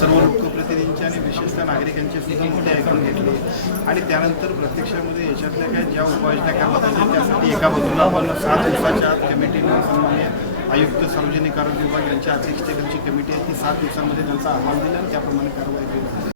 सर्व लोकप्रतिनिधींची आणि विशेषतः नागरिकांची सुद्धा मोठे ऐकून घेतले आणि त्यानंतर प्रत्यक्षामध्ये याच्यातल्या काय ज्या उपाययोजना करण्यात आल्या त्यासाठी एका बाजूला आपण 7 दिवसाच्या आत कमिटीने सन्माननीय आयुक्त सार्वजनिक आरोग्य विभाग यांच्या अध्यक्षतेखालची कमिटी आहे ती 7 दिवसांमध्ये त्यांचा अहवाल दिला आणि त्याप्रमाणे कारवाई केली.